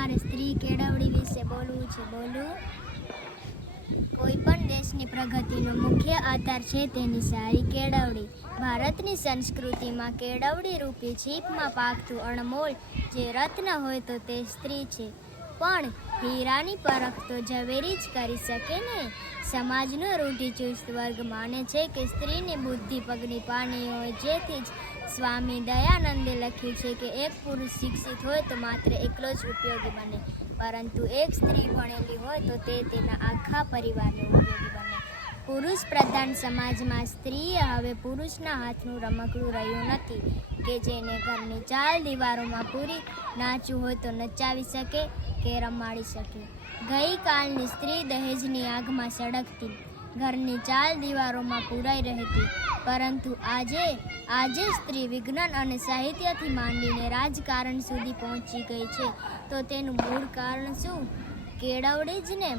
મારે સ્ત્રી કેળવણી વિશે બોલવું છે. કોઈ પણ દેશની પ્રગતિનો મુખ્ય આધાર છે તેની સારી કેળવણી. ભારતની સંસ્કૃતિમાં કેળવણી રૂપી છીપમાં પાકતું અણમોલ જે રત્ન હોય તો તે સ્ત્રી છે. પણ હીરાની પરખ તો ઝવેરી જ કરી શકે ને. સમાજનો રૂઢિચુસ્ત વર્ગ માને છે કે સ્ત્રીની બુદ્ધિ પગની પાની હોય. જેથી જ સ્વામી દયાનંદે લખ્યું છે કે એક પુરુષ શિક્ષિત હોય તો માત્ર એકલો જ ઉપયોગી બને, પરંતુ એક સ્ત્રી ભણેલી હોય તો તે તેના આખા પરિવારને ઉપયોગી બને. પુરુષ પ્રધાન સમાજમાં સ્ત્રીએ હવે પુરુષના હાથનું રમકડું રહ્યું નથી કે જેને ઘરની ચાર દિવારોમાં પૂરી નાચવું હોય તો નચાવી શકે કે રમાડી શકે. ગઈકાલની સ્ત્રી દહેજની આગમાં સળગતી, ઘરની ચાર દિવારોમાં પૂરાઈ રહેતી, પરંતુ આજે સ્ત્રી વિજ્ઞાન અને સાહિત્યથી માંડીને રાજકારણ સુધી પહોંચી ગઈ છે. તો તેનું મૂળ કારણ શું? કેળવણી જ ને.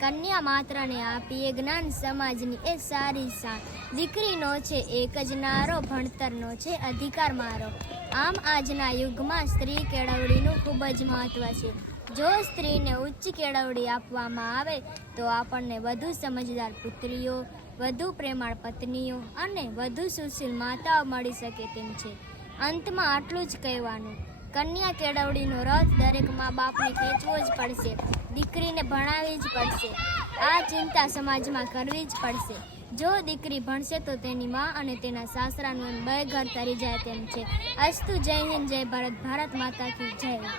કન્યા માત્રને આપીએ જ્ઞાન, સમાજની એ સારી શાન. દીકરીનો છે એક જ નારો, ભણતરનો છે અધિકાર મારો. આમ આજના યુગમાં સ્ત્રી કેળવણીનું ખૂબ જ મહત્ત્વ છે. જો સ્ત્રીને ઉચ્ચ કેળવણી આપવામાં આવે તો આપણને વધુ સમજદાર પુત્રીઓ, વધુ પ્રેમાળ પત્નીઓ અને વધુ સુશીલ માતાઓ મળી શકે તેમ છે. અંતમાં આટલું જ કહેવાનું, કન્યા કેળવણીનો રથ દરેક મા બાપને ખેંચવો જ પડશે. દીકરીને ભણાવવી જ પડશે. આ ચિંતા સમાજમાં કરવી જ પડશે. જો દીકરી ભણશે તો તેની મા અને તેના સાસરાનું બે ઘર તરી જાય તેમ છે. અસ્તુ. જય હિન્દ, જય ભારત. ભારત માતા કી જય.